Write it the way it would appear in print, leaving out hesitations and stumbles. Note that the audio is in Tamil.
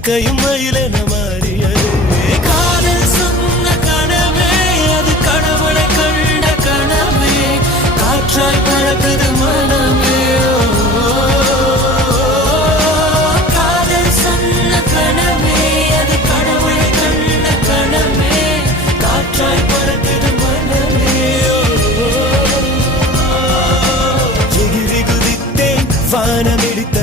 இறக்கையும் மயிலென மாறியது. காதல் சொன்ன கனவே அது கடவுளை கண்ட கனவே, காற்றாய் பறக்குது மனமே. காதல் சொன்ன கனவே அது கடவுளை கண்ட கனவே, காற்றாய் பறக்குது மனமே. எகிரி குதித்தேன் வானமிடித்த